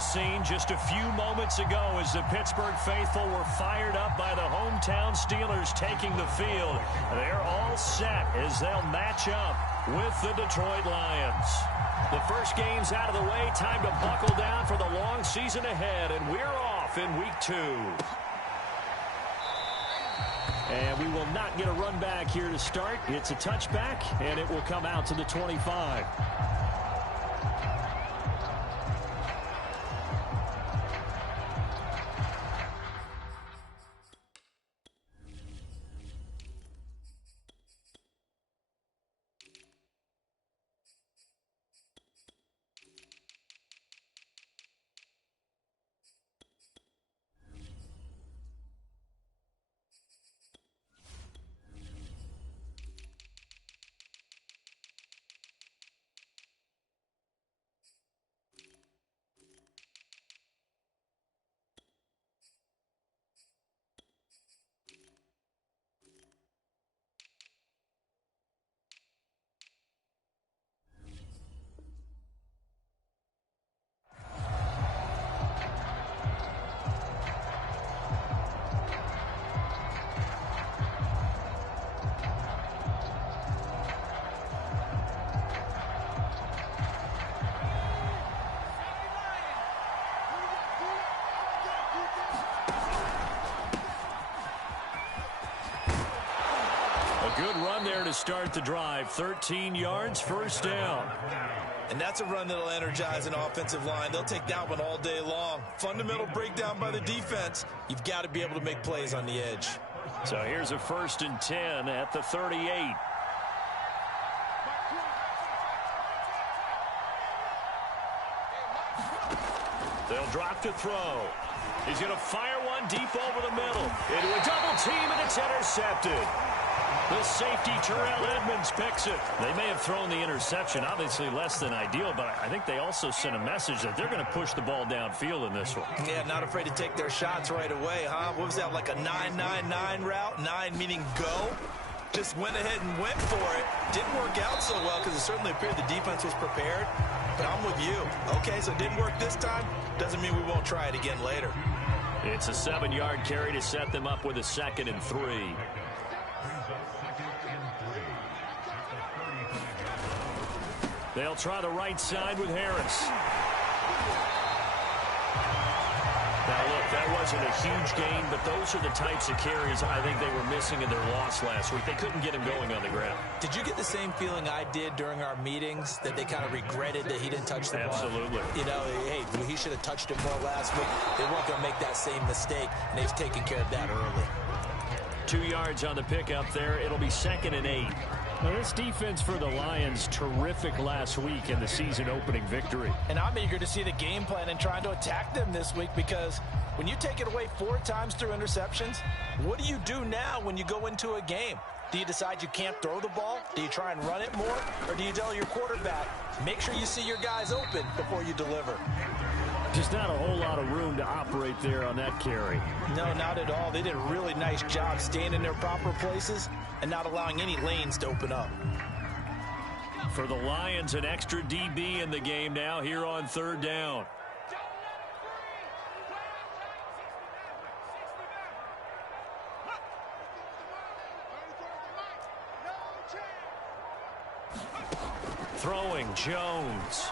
the scene just a few moments ago as the Pittsburgh faithful were fired up by the hometown Steelers taking the field. They're all set as they'll match up with the Detroit Lions. The first game's out of the way. Time to buckle down for the long season ahead, and we're off in Week 2. And we will not get a run back here to start. It's a touchback, and it will come out to the 25. Good run there to start the drive. 13 yards, first down. And that's a run that'll energize an offensive line. They'll take that one all day long. Fundamental breakdown by the defense. You've got to be able to make plays on the edge. So here's a 1st and 10 at the 38. They'll drop to throw. He's going to fire one deep over the middle. Into a double team, and it's intercepted. The safety, Terrell Edmonds, picks it. They may have thrown the interception, obviously less than ideal, but I think they also sent a message that they're going to push the ball downfield in this one. Yeah, not afraid to take their shots right away, huh? What was that, like a 9-9-9 route? 9 meaning go? Just went ahead and went for it. Didn't work out so well because it certainly appeared the defense was prepared. But I'm with you. Okay, so it didn't work this time. Doesn't mean we won't try it again later. It's a 7-yard carry to set them up with a 2nd and 3. They'll try the right side with Harris. Now, look, that wasn't a huge gain, but those are the types of carries I think they were missing in their loss last week. They couldn't get him going on the ground. Did you get the same feeling I did during our meetings, that they kind of regretted that he didn't touch the ball? Absolutely. You know, hey, he should have touched it more last week. They weren't going to make that same mistake, and they've taken care of that early. 2 yards on the pickup there. It'll be 2nd and 8. Now, this defense for the Lions, terrific last week in the season-opening victory. And I'm eager to see the game plan and trying to attack them this week, because when you take it away 4 times through interceptions, what do you do now when you go into a game? Do you decide you can't throw the ball? Do you try and run it more? Or do you tell your quarterback, make sure you see your guys open before you deliver? Just not a whole lot of room to operate there on that carry. No, not at all. They did a really nice job staying in their proper places and not allowing any lanes to open up. For the Lions, an extra DB in the game now here on 3rd down. Throwing, Jones.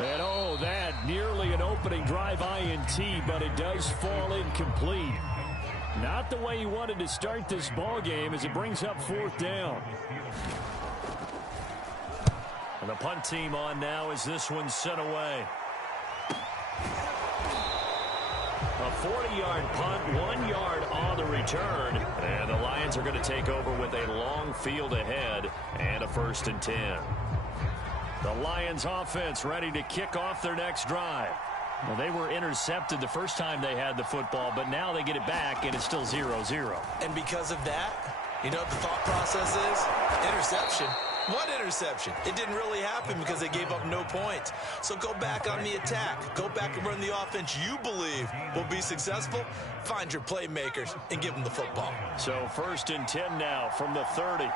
And oh, that nearly an opening drive INT, but it does fall incomplete. Not the way he wanted to start this ball game as it brings up 4th down. And the punt team on now as this one's sent away. A 40-yard punt, 1 yard on the return. And the Lions are going to take over with a long field ahead and a 1st and 10. The Lions offense ready to kick off their next drive. Well, they were intercepted the first time they had the football, but now they get it back, and it's still 0-0. And because of that, you know what the thought process is? Interception. What interception? It didn't really happen because they gave up no points. So go back on the attack. Go back and run the offense you believe will be successful. Find your playmakers and give them the football. So 1st and 10 now from the 30.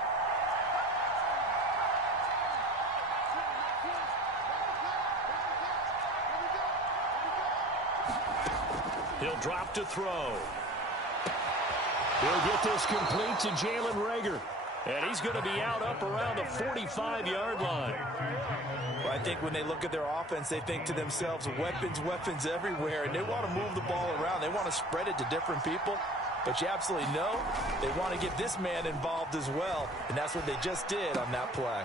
He'll drop to throw. He'll get this complete to Jalen Reagor. And he's going to be out up around the 45-yard line. Well, I think when they look at their offense, they think to themselves, weapons, weapons everywhere, and they want to move the ball around. They want to spread it to different people. But you absolutely know they want to get this man involved as well, and that's what they just did on that play.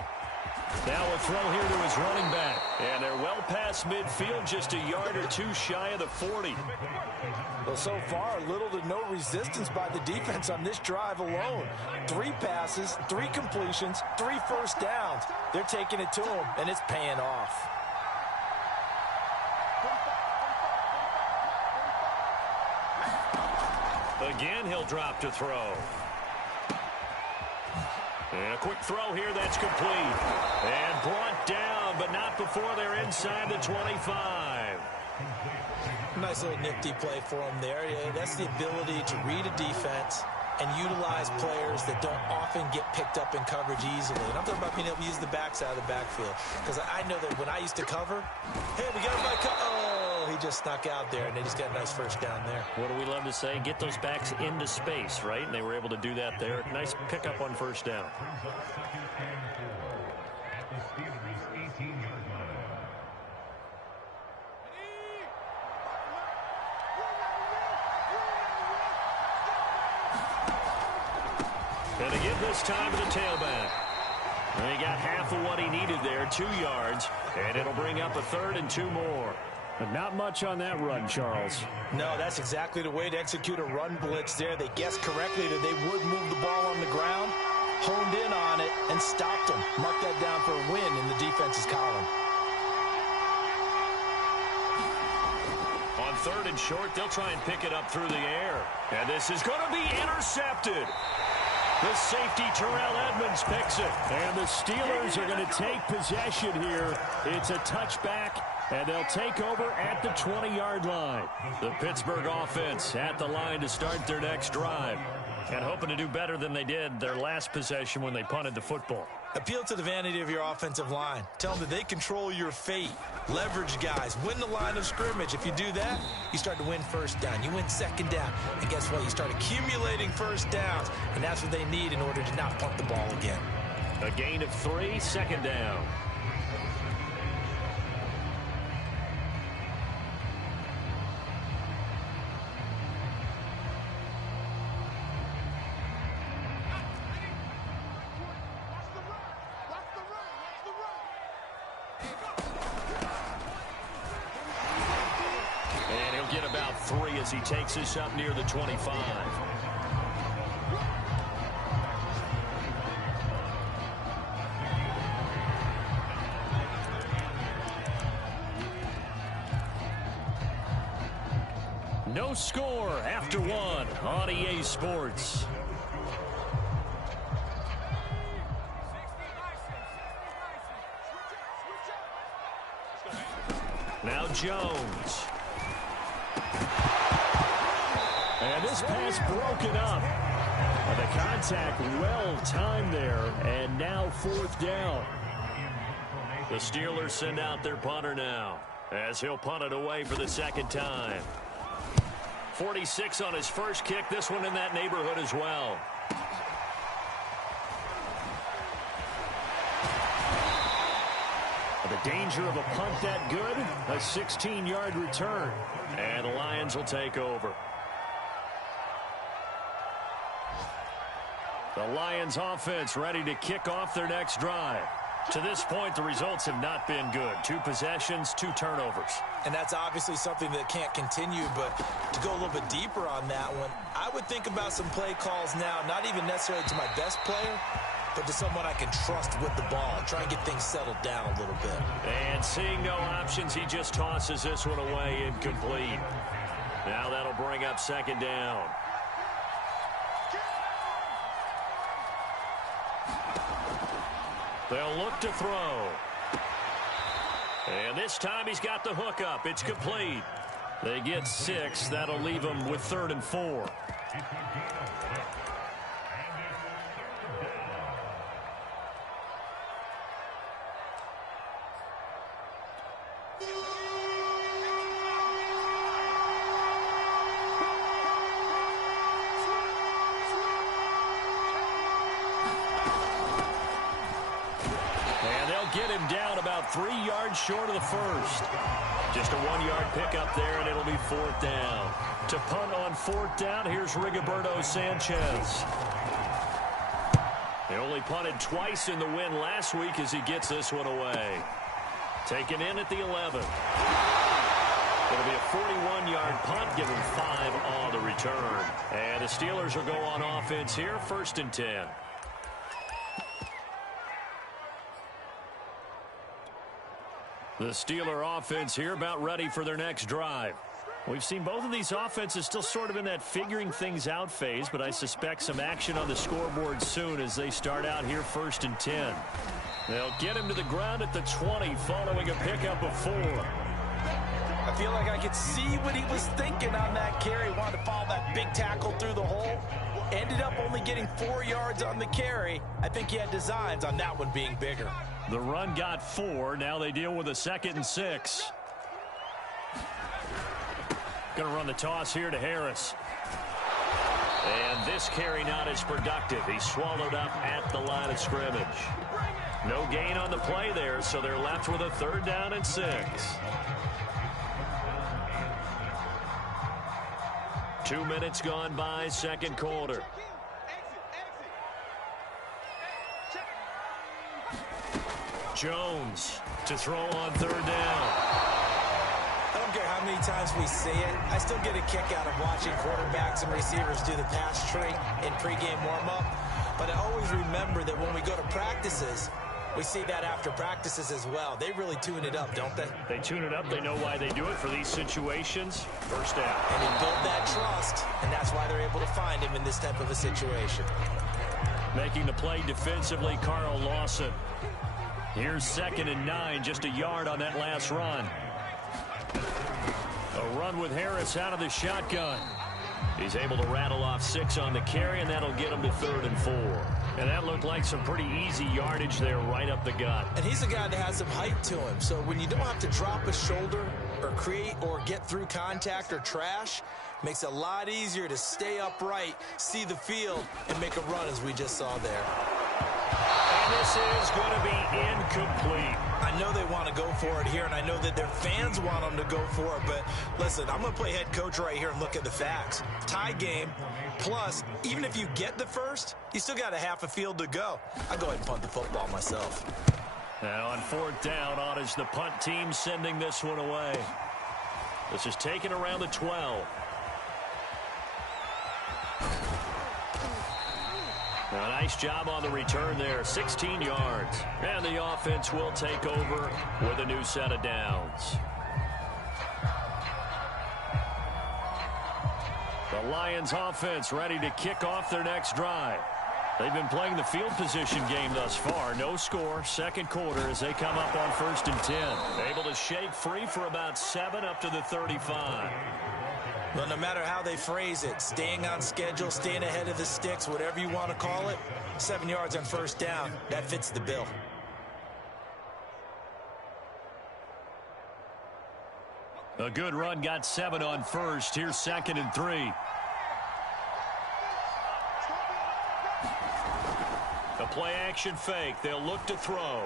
Now a throw here to his running back. And they're well past midfield, just a yard or two shy of the 40. Well, so far, little to no resistance by the defense on this drive alone. 3 passes, 3 completions, 3 first downs. They're taking it to him, and it's paying off. Again, he'll drop to throw. And a quick throw here that's complete. And brought down, but not before they're inside the 25. Nice little nifty play for him there. Yeah, that's the ability to read a defense and utilize players that don't often get picked up in coverage easily. And I'm talking about being able to use the backside of the backfield. Because I know that when I used to cover, hey, we got everybody oh, he just snuck out there, and they just got a nice first down there. What do we love to say? Get those backs into space, right? And they were able to do that there. Nice pickup on first down. And again this time to the tailback. And he got half of what he needed there, 2 yards. And it'll bring up a 3rd and 2 more. But not much on that run, Charles. No, that's exactly the way to execute a run blitz there. They guessed correctly that they would move the ball on the ground, honed in on it, and stopped them. Mark that down for a win in the defense's column. On 3rd and short, they'll try and pick it up through the air. And this is going to be intercepted. The safety, Terrell Edmonds, picks it. And the Steelers are going to take possession here. It's a touchback, and they'll take over at the 20-yard line. The Pittsburgh offense at the line to start their next drive. And hoping to do better than they did their last possession when they punted the football. Appeal to the vanity of your offensive line. Tell them that they control your fate. Leverage guys. Win the line of scrimmage. If you do that, you start to win first down. You win second down. And guess what? You start accumulating first downs. And that's what they need in order to not punt the ball again. A gain of 3, 2nd down. As he takes us up near the 25. No score after 1 on EA Sports. Now Jones. And this pass broken up. The contact well timed there, and now 4th down. The Steelers send out their punter now, as he'll punt it away for the 2nd time. 46 on his first kick, this one in that neighborhood as well. The danger of a punt that good, a 16-yard return. And the Lions will take over. The Lions offense ready to kick off their next drive. To this point, the results have not been good. 2 possessions, 2 turnovers. And that's obviously something that can't continue, but to go a little bit deeper on that one, I would think about some play calls now, not even necessarily to my best player, but to someone I can trust with the ball. Try and get things settled down a little bit. And seeing no options, he just tosses this one away incomplete. Now that'll bring up 2nd down. They'll look to throw. And this time he's got the hook up. It's complete. They get 6. That'll leave them with 3rd and 4. about 3 yards short of the first. Just a 1-yard pickup there, and it'll be 4th down. To punt on 4th down, here's Rigoberto Sanchez. He only punted twice in the win last week as he gets this one away. Taken in at the 11. It'll be a 41-yard punt, give him 5 on the return. And the Steelers will go on offense here, 1st and 10. The Steeler offense here about ready for their next drive. We've seen both of these offenses still sort of in that figuring things out phase, but I suspect some action on the scoreboard soon as they start out here 1st and 10. They'll get him to the ground at the 20 following a pickup of 4. I feel like I could see what he was thinking on that carry. Wanted to follow that big tackle through the hole. Ended up only getting 4 yards on the carry. I think he had designs on that one being bigger. The run got 4. Now they deal with a 2nd and 6. Going to run the toss here to Harris. And this carry not as productive. He's swallowed up at the line of scrimmage. No gain on the play there, so they're left with a 3rd down and 6. 2 minutes gone by, 2nd quarter. Jones to throw on 3rd down. I don't care how many times we say it, I still get a kick out of watching quarterbacks and receivers do the pass tree in pregame warm-up. But I always remember that when we go to practices, we see that after practices as well. They really tune it up, don't they? They tune it up. They know why they do it for these situations. 1st down. And they build that trust, and that's why they're able to find him in this type of a situation. Making the play defensively, Carl Lawson. Here's 2nd and 9, just a yard on that last run. A run with Harris out of the shotgun. He's able to rattle off 6 on the carry, and that'll get him to 3rd and 4. And that looked like some pretty easy yardage there right up the gut. And he's a guy that has some height to him. So when you don't have to drop a shoulder or create or get through contact or trash, makes it a lot easier to stay upright, see the field, and make a run as we just saw there. And this is going to be incomplete. I know they want to go for it here, and I know that their fans want them to go for it, but listen, I'm going to play head coach right here and look at the facts. Tie game, plus, even if you get the first, you still got a half a field to go. I'll go ahead and punt the football myself. Now on 4th down, on is the punt team sending this one away. This is taken around the 12. A nice job on the return there, 16 yards. And the offense will take over with a new set of downs. The Lions offense ready to kick off their next drive. They've been playing the field position game thus far. No score, 2nd quarter as they come up on 1st and 10. Able to shake free for about 7 up to the 35. Well, no matter how they phrase it, staying on schedule, staying ahead of the sticks, whatever you want to call it, 7 yards on 1st down, that fits the bill. A good run got 7 on 1st. Here's 2nd and 3. A play action fake. They'll look to throw.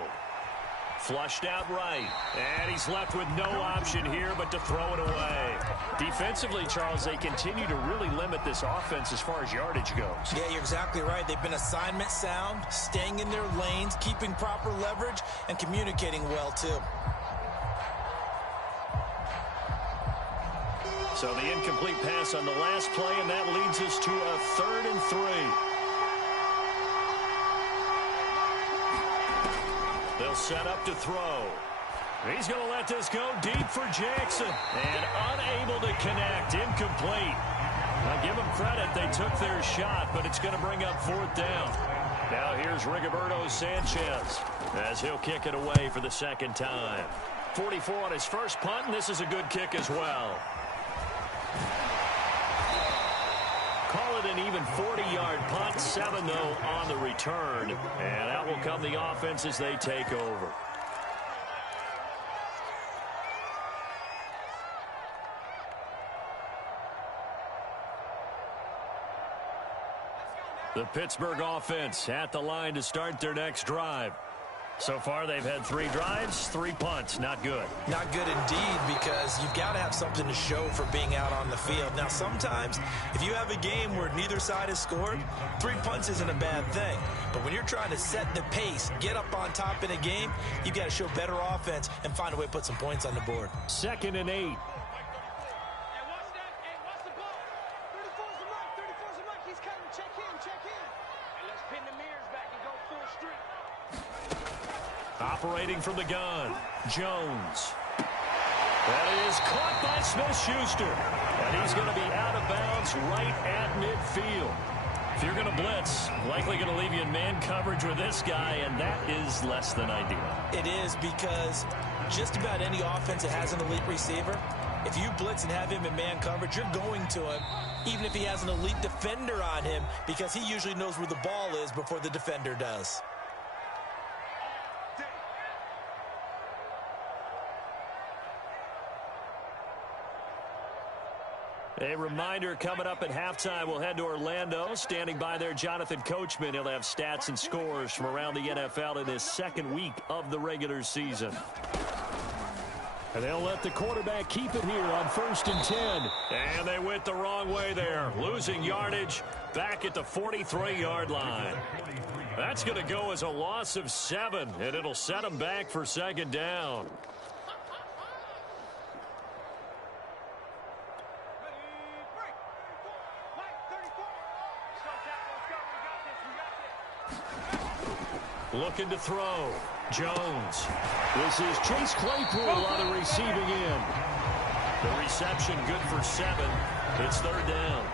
Flushed out right. And he's left with no option here but to throw it away. Defensively, Charles, they continue to really limit this offense as far as yardage goes. Yeah, you're exactly right. They've been assignment sound, staying in their lanes, keeping proper leverage, and communicating well, too. So the incomplete pass on the last play, and that leads us to a 3rd and 3. They'll set up to throw. He's going to let this go deep for Jackson. And unable to connect. Incomplete. Now give them credit. They took their shot, but it's going to bring up 4th down. Now here's Rigoberto Sanchez as he'll kick it away for the 2nd time. 44 on his first punt, and this is a good kick as well. Call it an even 40-yard punt. 7, though, on the return. And out will come the offense as they take over. The Pittsburgh offense at the line to start their next drive. So far, they've had 3 drives, 3 punts. Not good. Not good indeed, because you've got to have something to show for being out on the field. Now, sometimes, if you have a game where neither side has scored, 3 punts isn't a bad thing. But when you're trying to set the pace, get up on top in a game, you've got to show better offense and find a way to put some points on the board. 2nd and 8. Operating from the gun, Jones. That is caught by Smith-Schuster. And he's going to be out of bounds right at midfield. If you're going to blitz, likely going to leave you in man coverage with this guy, and that is less than ideal. It is, because just about any offense that has an elite receiver, if you blitz and have him in man coverage, you're going to him, even if he has an elite defender on him, because he usually knows where the ball is before the defender does. A reminder, coming up at halftime, we'll head to Orlando. Standing by there, Jonathan Coachman. He'll have stats and scores from around the NFL in his 2nd week of the regular season. And they'll let the quarterback keep it here on 1st and 10. And they went the wrong way there. Losing yardage back at the 43-yard line. That's going to go as a loss of 7, and it'll set them back for 2nd down. Looking to throw. Jones. This is Chase Claypool on the receiving end. The reception good for 7. It's 3rd down.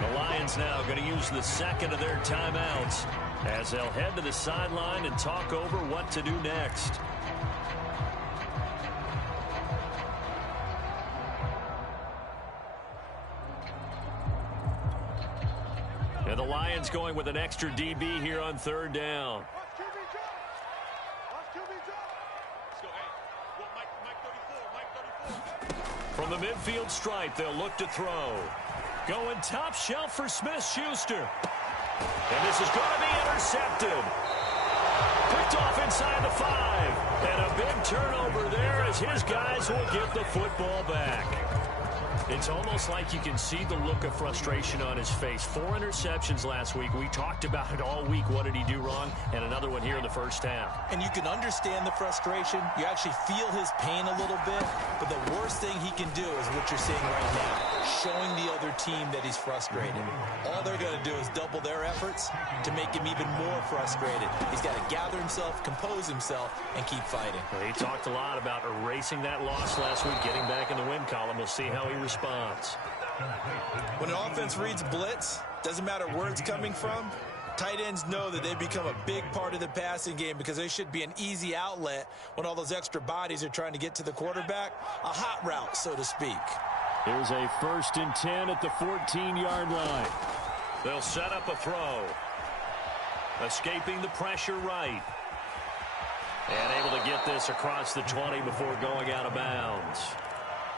The Lions now going to use the 2nd of their timeouts as they'll head to the sideline and talk over what to do next. And the Lions going with an extra DB here on 3rd down. From the midfield stripe, they'll look to throw. Going top shelf for Smith-Schuster. And this is going to be intercepted. Picked off inside the 5. And a big turnover there as his guys will get the football back. It's almost like you can see the look of frustration on his face. 4 interceptions last week. We talked about it all week. What did he do wrong? And another one here in the 1st half. And you can understand the frustration. You actually feel his pain a little bit. But the worst thing he can do is what you're seeing right now. Showing the other team that he's frustrated. All they're going to do is double their efforts to make him even more frustrated. He's got to gather himself, compose himself, and keep fighting. Well, he talked a lot about erasing that loss last week, getting back in the win column. We'll see how he responds. When an offense reads blitz, doesn't matter where it's coming from, tight ends know that they become a big part of the passing game because they should be an easy outlet when all those extra bodies are trying to get to the quarterback. A hot route, so to speak. Here's a 1st and 10 at the 14-yard line. They'll set up a throw. Escaping the pressure right. And able to get this across the 20 before going out of bounds.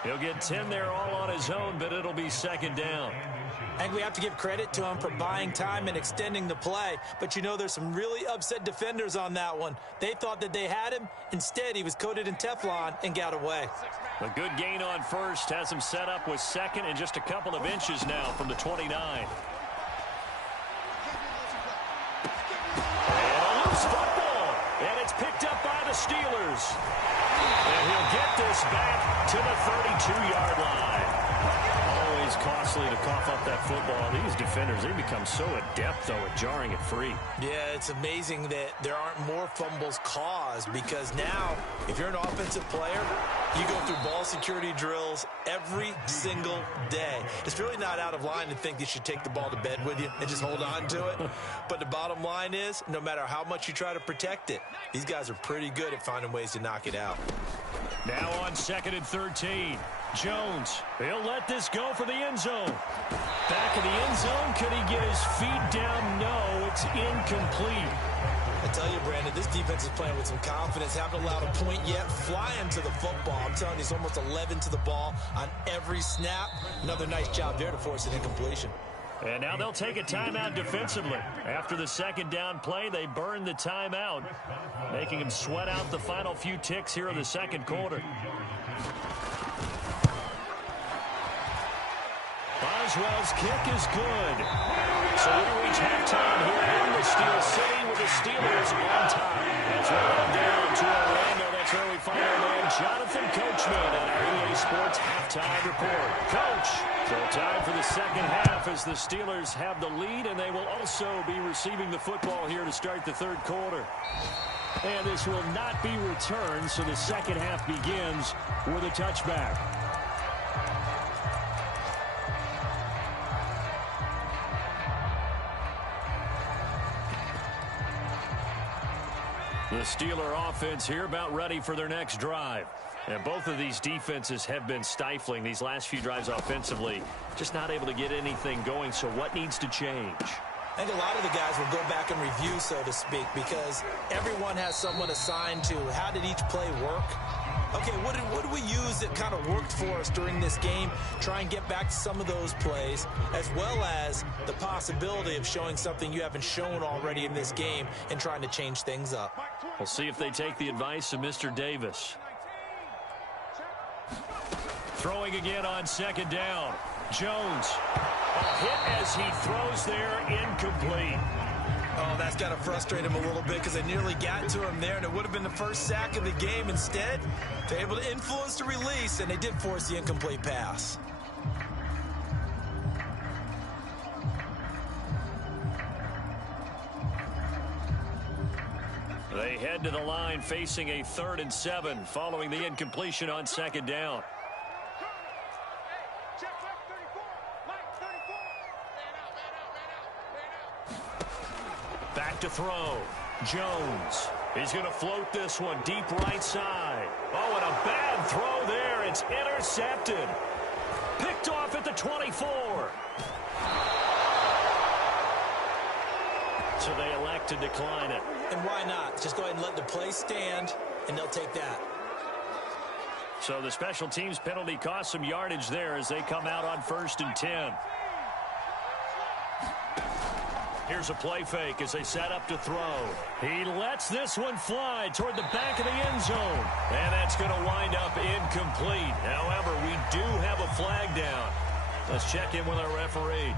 He'll get 10 there all on his own, but it'll be 2nd down. I think we have to give credit to him for buying time and extending the play. But, you know, there's some really upset defenders on that one. They thought that they had him. Instead, he was coated in Teflon and got away. A good gain on 1st has him set up with 2nd and just a couple of inches now from the 29. And a loose football. And it's picked up by the Steelers. And he'll get this back to the 32-yard line. Always costly to cough up that football. These defenders, they become so adept, though, at jarring it free. Yeah, it's amazing that there aren't more fumbles caused because now, if you're an offensive player, you go through ball security drills every single day. It's really not out of line to think you should take the ball to bed with you and just hold on to it. But the bottom line is, no matter how much you try to protect it, these guys are pretty good at finding ways to knock it out. Now on 2nd and 13. Jones, he'll let this go for the end zone. Back in the end zone, could he get his feet down? No, it's incomplete. I tell you, Brandon, this defense is playing with some confidence. Haven't allowed a point yet. Flying to the football. I'm telling you, it's almost 11 to the ball on every snap. Another nice job there to force an incompletion. And now they'll take a timeout defensively. After the second down play, they burn the timeout, making them sweat out the final few ticks here in the second quarter. Boswell's kick is good. So we reach halftime here in the Steel City with the Steelers on top. As we head down to Orlando, that's where we find our man Jonathan Coachman at our EA Sports Halftime Report. Coach, so time for the second half as the Steelers have the lead, and they will also be receiving the football here to start the third quarter. And this will not be returned, so the second half begins with a touchback. The Steeler offense here about ready for their next drive. And both of these defenses have been stifling these last few drives offensively. Just not able to get anything going, so what needs to change? I think a lot of the guys will go back and review, so to speak, because everyone has someone assigned to how did each play work. Okay, what did we use that kind of worked for us during this game? Try and get back to some of those plays, as well as the possibility of showing something you haven't shown already in this game and trying to change things up. We'll see if they take the advice of Mr. Davis. Throwing again on second down. Jones. A hit as he throws there, incomplete. Oh, that's got to frustrate him a little bit because they nearly got to him there, and it would have been the first sack of the game. Instead, they're able to influence the release, and they did force the incomplete pass. They head to the line facing a 3rd and 7 following the incompletion on second down. Back to throw. Jones. He's going to float this one deep right side. Oh, and a bad throw there. It's intercepted. Picked off at the 24. So they elect to decline it. And why not? Just go ahead and let the play stand, and they'll take that. So the special teams penalty cost some yardage there as they come out on 1st and 10. Here's a play fake as they set up to throw. He lets this one fly toward the back of the end zone. And that's going to wind up incomplete. However, we do have a flag down. Let's check in with our referee.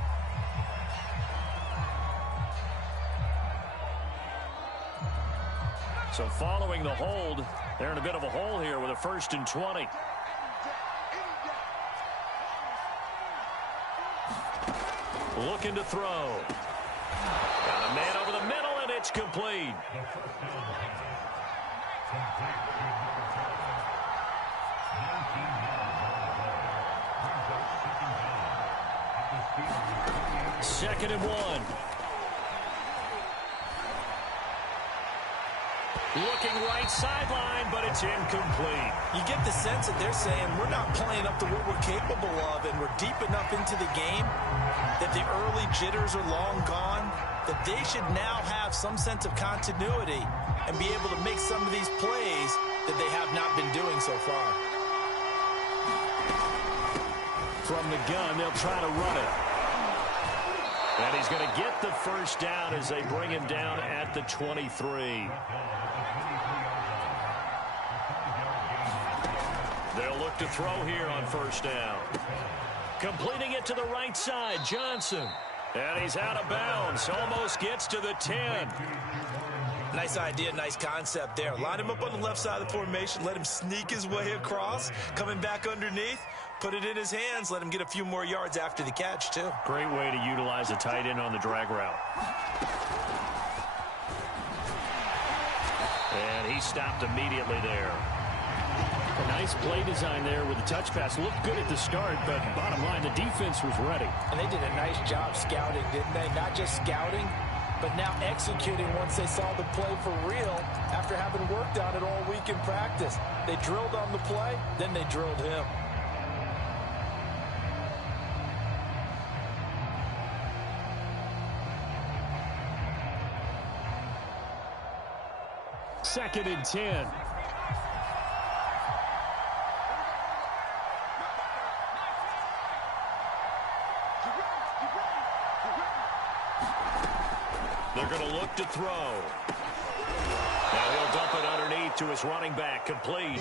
So following the hold, they're in a bit of a hole here with a 1st and 20. Looking to throw. Got a man over the middle, and it's complete. Second and 1. Looking right sideline, but it's incomplete. You get the sense that they're saying we're not playing up to what we're capable of, and we're deep enough into the game that the early jitters are long gone, that they should now have some sense of continuity and be able to make some of these plays that they have not been doing so far. From the gun, they'll try to run it. And he's going to get the first down as they bring him down at the 23. They'll look to throw here on 1st down. Completing it to the right side, Johnson. And he's out of bounds. Almost gets to the 10. Nice idea, nice concept there. Line him up on the left side of the formation. Let him sneak his way across. Coming back underneath. Put it in his hands. Let him get a few more yards after the catch, too. Great way to utilize a tight end on the drag route. And he stopped immediately there. A nice play design there with the touch pass. Looked good at the start, but bottom line, the defense was ready. And they did a nice job scouting, didn't they? Not just scouting, but now executing once they saw the play for real after having worked on it all week in practice. They drilled on the play, then they drilled him. Second and 10. They're going to look to throw. Now he'll dump it underneath to his running back, complete.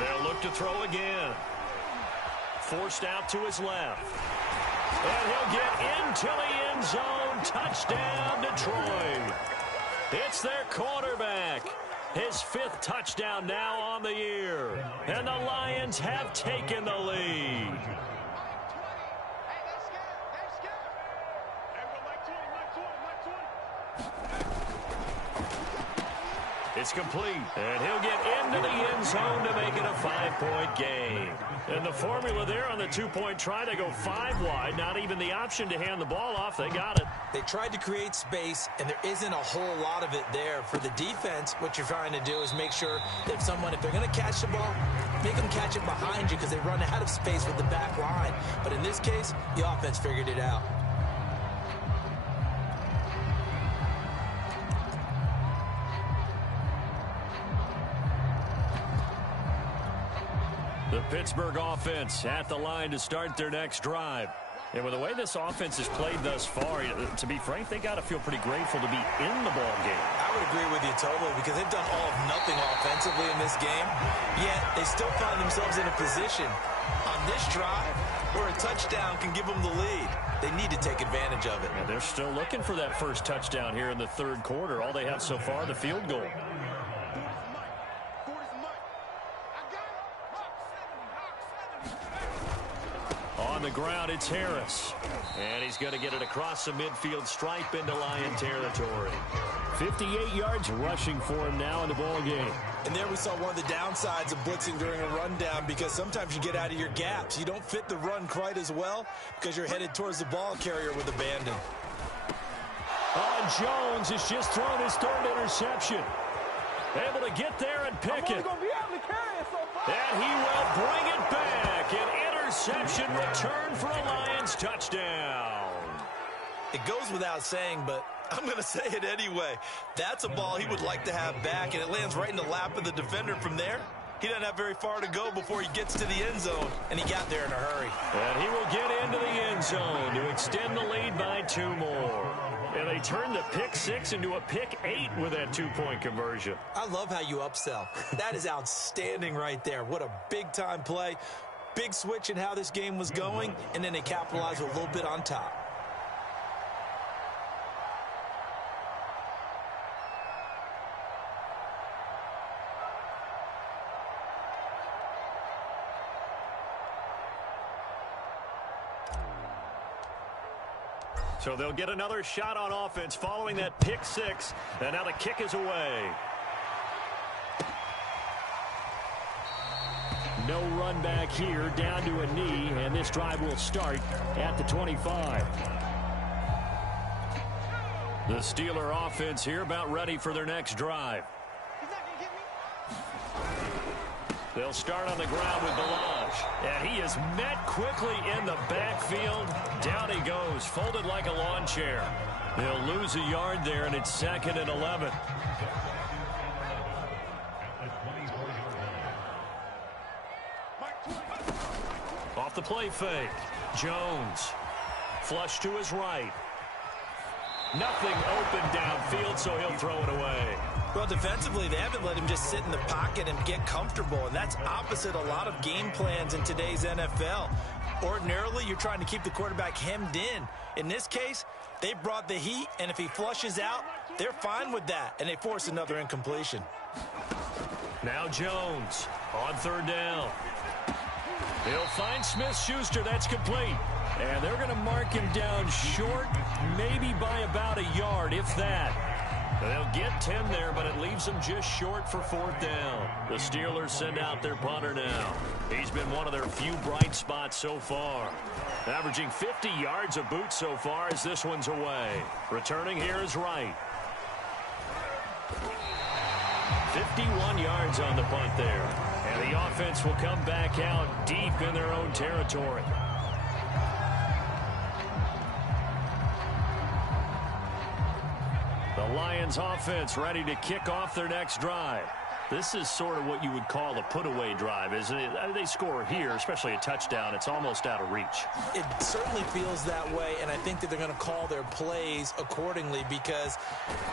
They'll look to throw again. Forced out to his left. And he'll get into the end zone. Touchdown, Detroit. It's their quarterback. His 5th touchdown now on the year. And the Lions have taken the lead. It's complete, and he'll get into the end zone to make it a 5-point game. And the formula there on the 2-point try, they go 5 wide. Not even the option to hand the ball off. They got it. They tried to create space, and there isn't a whole lot of it there. For the defense, what you're trying to do is make sure that if they're going to catch the ball, make them catch it behind you because they run out of space with the back line. But in this case, the offense figured it out. The Pittsburgh offense at the line to start their next drive. And with the way this offense has played thus far, to be frank, they got to feel pretty grateful to be in the ball game. I would agree with you totally because they've done all of nothing offensively in this game, yet they still find themselves in a position on this drive where a touchdown can give them the lead. They need to take advantage of it. And they're still looking for that first touchdown here in the 3rd quarter. All they have so far, the field goal. On the ground, it's Harris. And he's going to get it across the midfield stripe into Lion territory. 58 yards rushing for him now in the ball game. And there we saw one of the downsides of blitzing during a rundown because sometimes you get out of your gaps. You don't fit the run quite as well because you're headed towards the ball carrier with abandon. Jones has just thrown his 3rd interception. Able to get there and pick it. And he will bring it back. An interception return for a Lions touchdown. It goes without saying, but I'm going to say it anyway. That's a ball he would like to have back, and it lands right in the lap of the defender from there. He doesn't have very far to go before he gets to the end zone, and he got there in a hurry. And he will get into the end zone to extend the lead by 2 more. And they turned the pick 6 into a pick 8 with that 2-point conversion. I love how you upsell. That is outstanding right there. What a big-time play. Big switch in how this game was going, and then they capitalized with a little bit on top. So they'll get another shot on offense following that pick 6. And now the kick is away. No run back here, down to a knee, and this drive will start at the 25. The Steeler offense here about ready for their next drive. They'll start on the ground with Balaj. And he is met quickly in the backfield. Down he goes, folded like a lawn chair. They'll lose a yard there, and it's 2nd and 11. Off the play fake. Jones. Flush to his right. Nothing open downfield, so he'll throw it away. Well, defensively, they haven't let him just sit in the pocket and get comfortable, and that's opposite a lot of game plans in today's NFL. Ordinarily, you're trying to keep the quarterback hemmed in. In this case, they brought the heat, and if he flushes out, they're fine with that, and they force another incompletion. Now Jones on 3rd down. He'll find Smith-Schuster. That's complete. And they're going to mark him down short, maybe by about a yard, if that. They'll get 10 there, but it leaves them just short for 4th down. The Steelers send out their punter now. He's been one of their few bright spots so far. Averaging 50 yards a boot so far as this one's away. Returning here is Wright. 51 yards on the punt there. And the offense will come back out deep in their own territory. The Lions offense ready to kick off their next drive. This is sort of what you would call a put-away drive, isn't it? They score here, especially a touchdown. It's almost out of reach. It certainly feels that way, and I think that they're going to call their plays accordingly, because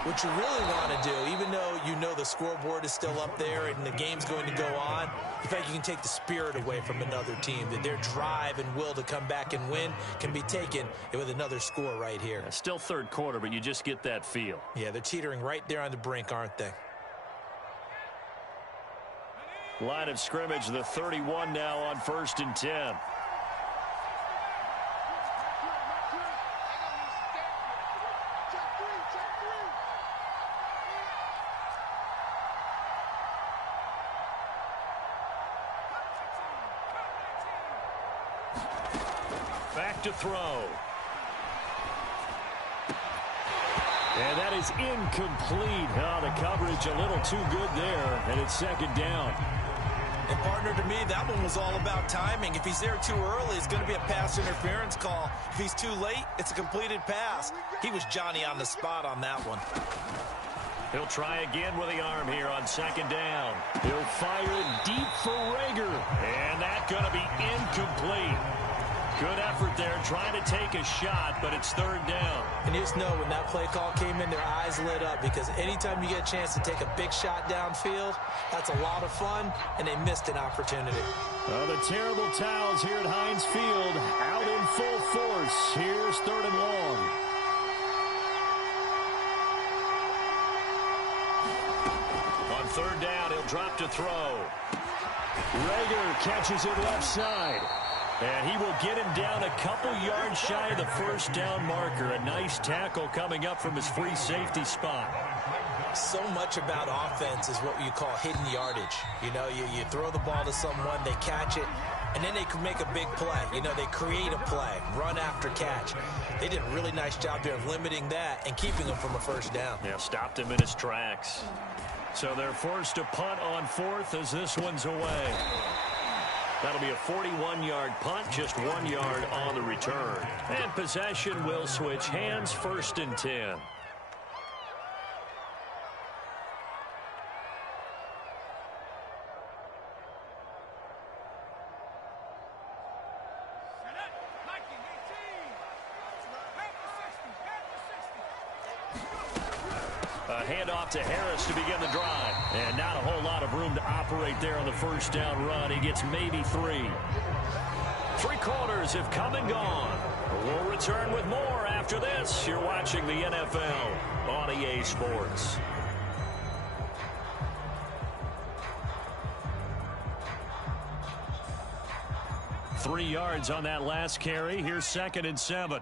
what you really want to do, even though you know the scoreboard is still up there and the game's going to go on, in fact, you can take the spirit away from another team, that their drive and will to come back and win can be taken with another score right here. Yeah, still third quarter, but you just get that feel. Yeah, they're teetering right there on the brink, aren't they? Line of scrimmage, the 31 now on 1st and 10. Back to throw. And that is incomplete. Oh, the coverage a little too good there, and it's second down. And, partner, to me, that one was all about timing. If he's there too early, it's going to be a pass interference call. If he's too late, it's a completed pass. He was Johnny on the spot on that one. He'll try again with the arm here on second down. He'll fire it deep for Rager. And that's going to be incomplete. Good effort there, trying to take a shot, but it's third down. And you just know when that play call came in, their eyes lit up, because anytime you get a chance to take a big shot downfield, that's a lot of fun, and they missed an opportunity. Oh, the terrible towels here at Heinz Field, out in full force. Here's third and long. On third down, he'll drop to throw. Rager catches it left side. And he will get him down a couple yards shy of the first down marker. A nice tackle coming up from his free safety spot. So much about offense is what you call hidden yardage. You know, you throw the ball to someone, they catch it, and then they can make a big play. You know, they create a play, run after catch. They did a really nice job there of limiting that and keeping him from a first down. Yeah, stopped him in his tracks. So they're forced to punt on fourth as this one's away. That'll be a 41-yard punt, just 1 yard on the return. And possession will switch hands, 1st and 10. A handoff to Harris to begin the drive. And not a whole lot of room to operate there on the first down run. He gets maybe 3. 3 quarters have come and gone. We'll return with more after this. You're watching the NFL on EA Sports. Three yards on that last carry. Here's 2nd and 7.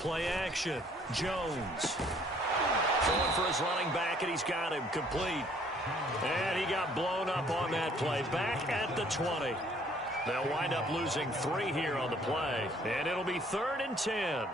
Play action. Jones. Going for his running back, and he's got him complete. And he got blown up on that play. Back at the 20. They'll wind up losing 3 here on the play. And it'll be 3rd and 10.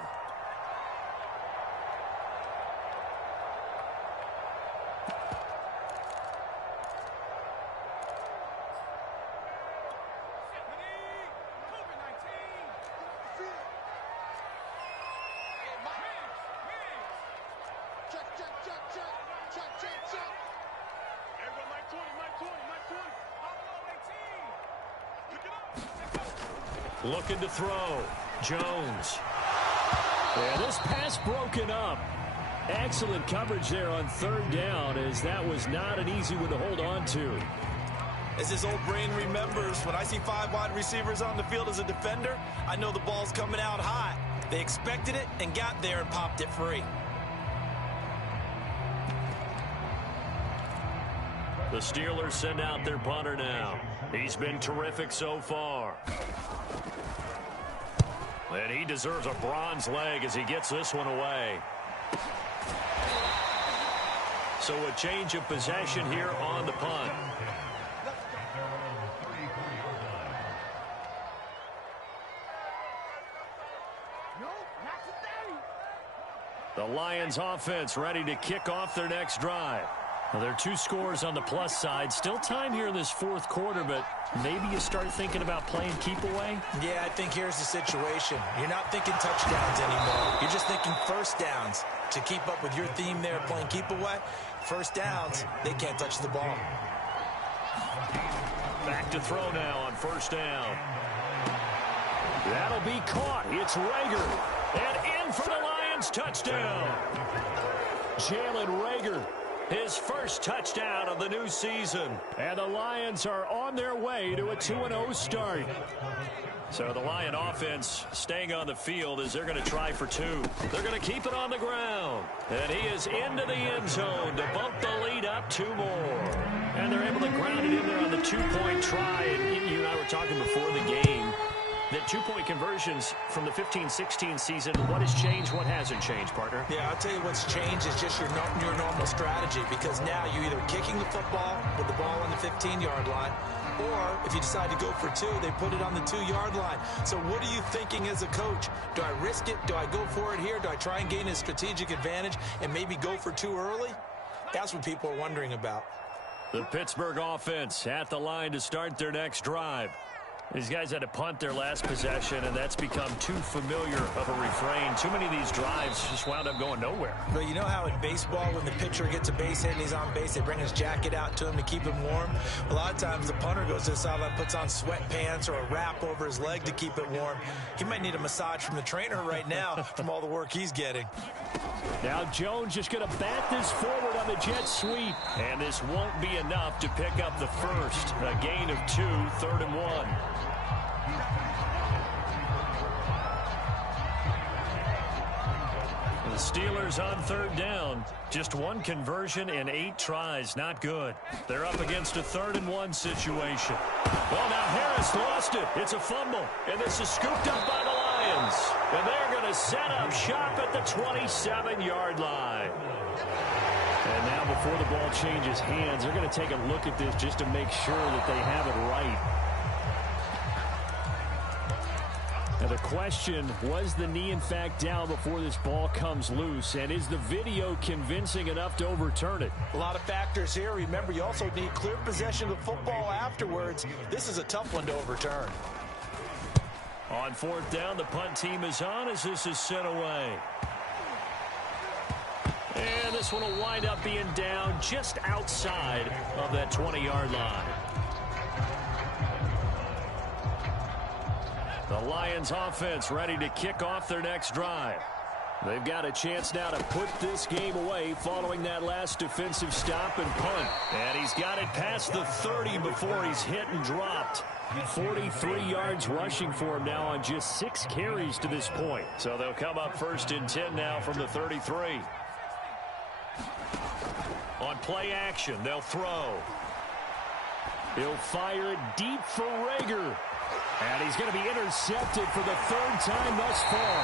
Looking to throw. Jones. And this pass broken up. Excellent coverage there on 3rd down, as that was not an easy one to hold on to. As his old brain remembers, when I see 5 wide receivers on the field as a defender, I know the ball's coming out hot. They expected it and got there and popped it free. The Steelers send out their punter now. He's been terrific so far. And he deserves a bronze leg as he gets this one away. So a change of possession here on the punt. The Lions offense ready to kick off their next drive. Well, there are 2 scores on the plus side. Still time here in this fourth quarter, but maybe you start thinking about playing keep away? Yeah, I think here's the situation. You're not thinking touchdowns anymore. You're just thinking first downs. To keep up with your theme there, playing keep away, first downs, they can't touch the ball. Back to throw now on first down. That'll be caught. It's Rager. And in for the Lions touchdown. Jalen Rager, his first touchdown of the new season. And the Lions are on their way to a 2-0 start. So the Lion offense staying on the field as they're going to try for 2. They're going to keep it on the ground. And he is into the end zone to bump the lead up 2 more. And they're able to ground it in there on the 2-point try. And you and I were talking before the game that 2-point conversions from the 15-16 season, what has changed, what hasn't changed, partner? Yeah, I'll tell you what's changed is just your normal strategy, because now you're either kicking the football with the ball on the 15-yard line, or if you decide to go for 2, they put it on the 2-yard line. So what are you thinking as a coach? Do I risk it? Do I go for it here? Do I try and gain a strategic advantage and maybe go for 2 early? That's what people are wondering about. The Pittsburgh offense at the line to start their next drive. These guys had to punt their last possession, and that's become too familiar of a refrain. Too many of these drives just wound up going nowhere. But you know how in baseball, when the pitcher gets a base hit and he's on base, they bring his jacket out to him to keep him warm? A lot of times the punter goes to the sideline, puts on sweatpants or a wrap over his leg to keep it warm. He might need a massage from the trainer right now from all the work he's getting. Now Jones just going to bat this forward on the jet sweep. And this won't be enough to pick up the first. A gain of 2, 3rd and 1. The Steelers on 3rd down. Just 1 conversion and 8 tries. Not good. They're up against a 3rd and 1 situation. Well, now Harris lost it. It's a fumble. And this is scooped up by the Lions. And they're going to set up shop at the 27-yard line. And now before the ball changes hands, they're going to take a look at this just to make sure that they have it right. Now the question, was the knee in fact down before this ball comes loose? And is the video convincing enough to overturn it? A lot of factors here. Remember, you also need clear possession of the football afterwards. This is a tough one to overturn. On 4th down, the punt team is on as this is sent away. And this one will wind up being down just outside of that 20-yard line. The Lions offense ready to kick off their next drive. They've got a chance now to put this game away following that last defensive stop and punt. And he's got it past the 30 before he's hit and dropped. 43 yards rushing for him now on just 6 carries to this point. So they'll come up 1st and 10 now from the 33. On play action, they'll throw. He'll fire it deep for Rager. And he's going to be intercepted for the 3rd time thus far.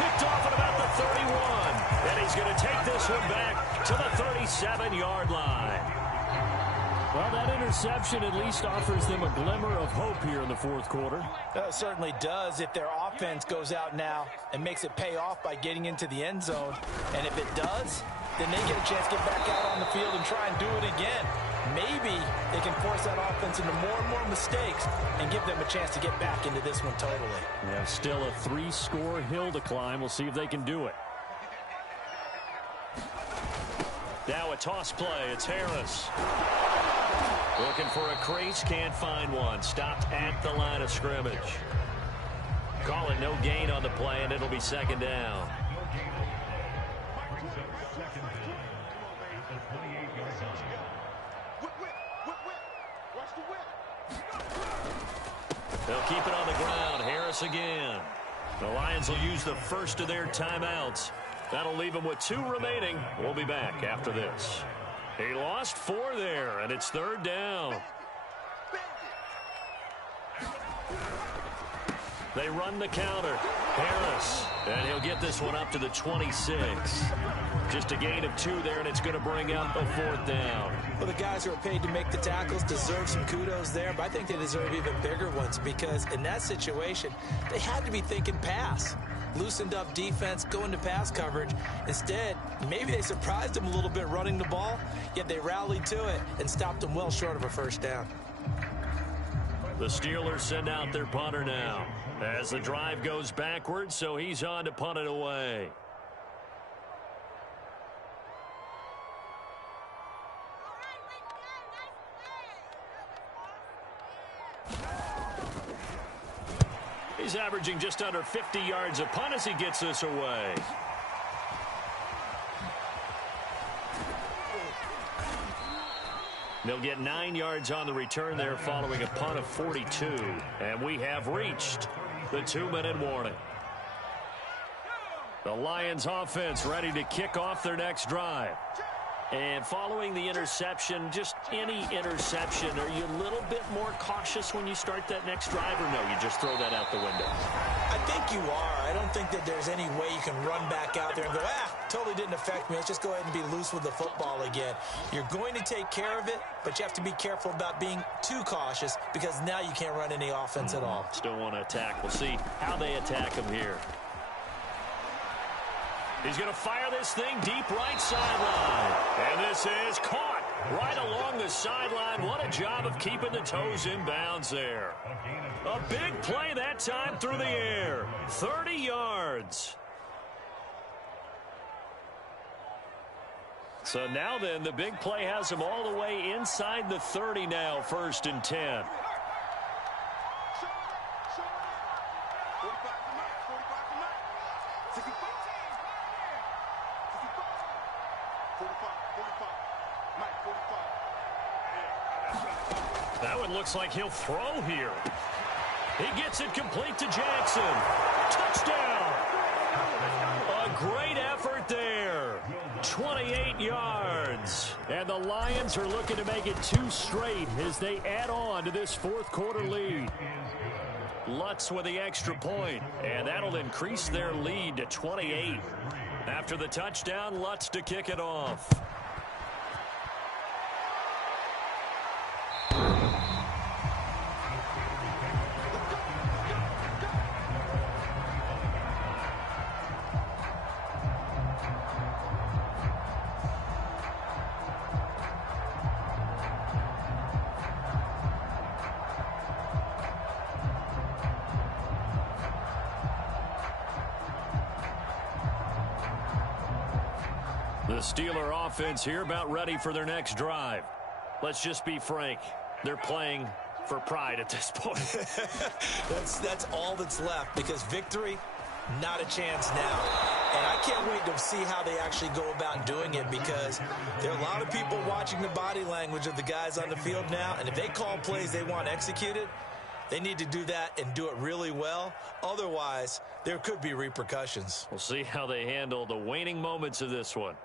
Picked off at about the 31. And he's going to take this one back to the 37-yard line. Well, that interception at least offers them a glimmer of hope here in the 4th quarter. It certainly does if their offense goes out now and makes it pay off by getting into the end zone. And if it does, then they get a chance to get back out on the field and try and do it again. Maybe they can force that offense into more and more mistakes and give them a chance to get back into this one totally. Yeah, still a 3-score hill to climb. We'll see if they can do it. Now a toss play. It's Harris. Looking for a crease. Can't find one. Stopped at the line of scrimmage. Call it no gain on the play, and it'll be 2nd down. They'll keep it on the ground. Harris again. The Lions will use the first of their timeouts. That'll leave them with 2 remaining. We'll be back after this. He lost 4 there, and it's 3rd down. They run the counter. Harris. And he'll get this one up to the 26. Just a gain of 2 there, and it's going to bring up a 4th down. Well, the guys who are paid to make the tackles deserve some kudos there, but I think they deserve even bigger ones because in that situation, they had to be thinking pass. loosened up defense, going to pass coverage. Instead, maybe they surprised him a little bit running the ball, yet they rallied to it and stopped him well short of a first down. The Steelers send out their punter now as the drive goes backwards, so he's on to punt it away. He's averaging just under 50 yards a punt as he gets this away. They'll get 9 yards on the return there following a punt of 42. And we have reached the 2-minute warning. The Lions offense ready to kick off their next drive. And following the interception, just any interception, are you a little bit more cautious when you start that next drive, or no, you just throw that out the window? I think you are. I don't think that there's any way you can run back out there and go, totally didn't affect me. Let's just go ahead and be loose with the football again. You're going to take care of it, but you have to be careful about being too cautious because now you can't run any offense at all. Still want to attack. We'll see how they attack him here. He's going to fire this thing deep right sideline. And this is caught right along the sideline. What a job of keeping the toes in bounds there. A big play that time through the air. 30 yards. So now then, the big play has him all the way inside the 30 now, 1st and 10. That one looks like he'll throw here. He gets it complete to Jackson. Touchdown! A great effort there. 28 yards. And the Lions are looking to make it 2 straight as they add on to this 4th quarter lead. Lutz with the extra point, and that'll increase their lead to 28. After the touchdown, Lutz to kick it off. The Steeler offense here about ready for their next drive. Let's just be frank. They're playing for pride at this point. That's all that's left because victory, not a chance now. And I can't wait to see how they actually go about doing it because there are a lot of people watching the body language of the guys on the field now. And if they call plays they want executed, they need to do that and do it really well. Otherwise, there could be repercussions. We'll see how they handle the waning moments of this one.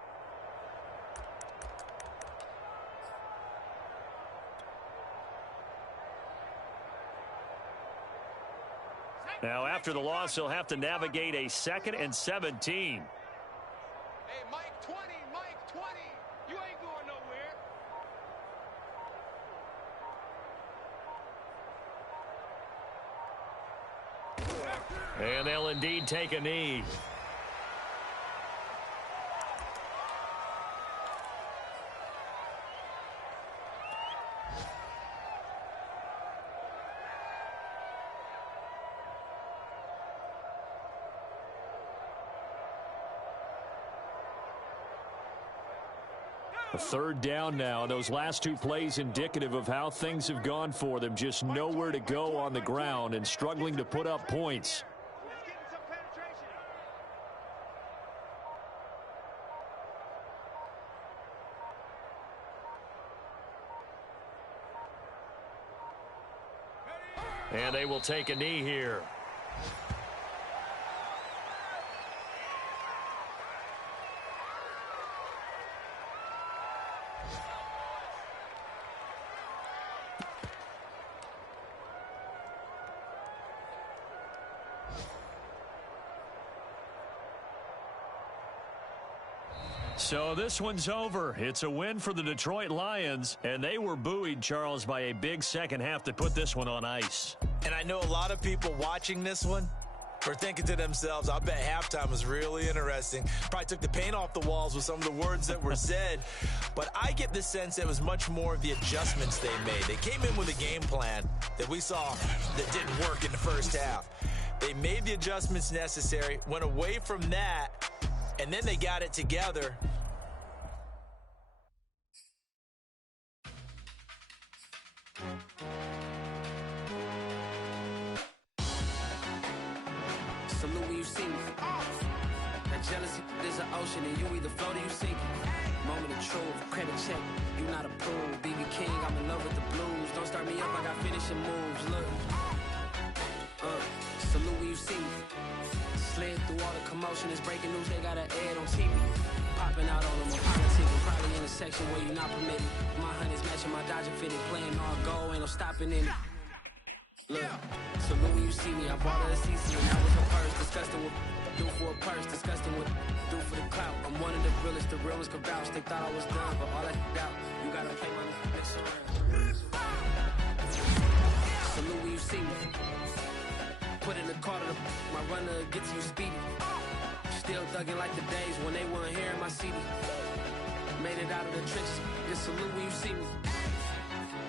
Now, after the loss, he'll have to navigate a 2nd and 17. Hey, Mike 20, Mike 20. You ain't going nowhere. And they'll indeed take a knee. A 3rd down now. Those last 2 plays indicative of how things have gone for them. Just nowhere to go on the ground and struggling to put up points. And they will take a knee here. So this one's over. It's a win for the Detroit Lions, and they were buoyed, Charles, by a big second half that put this one on ice. And I know a lot of people watching this one Are thinking to themselves, I bet halftime was really interesting. Probably took the paint off the walls with some of the words that were said. But I get the sense it was much more of the adjustments they made. They came in with a game plan that we saw that didn't work in the first half. They made the adjustments necessary, went away from that, and then they got it together. Salute when you see me. That jealousy is an ocean, and you either float or you sink. Moment of truth, credit check, you not approved. BB King, I'm in love with the blues. Don't start me up, I got finishing moves. Look, salute when you see me. Slid through all the commotion, it's breaking news, they got an ad on TV. Popping out on them, I'm politicking, probably in a section where you not permitted. My honey's matching my Dodger fitted, playing all go, ain't no stopping in it. Look, salute when you see me, I bought her a CC, and that was her purse. Disgusting what do for a purse, disgusting what do for the clout. I'm one of the realest, the real ones can vouch. They thought I was done, but all I out, you gotta pay my next round. Salute when you see me. Put in the car to my runner gets you speedy. Still thugging like the days when they weren't here in my city. Made it out of the trenches. Just salute when you see me.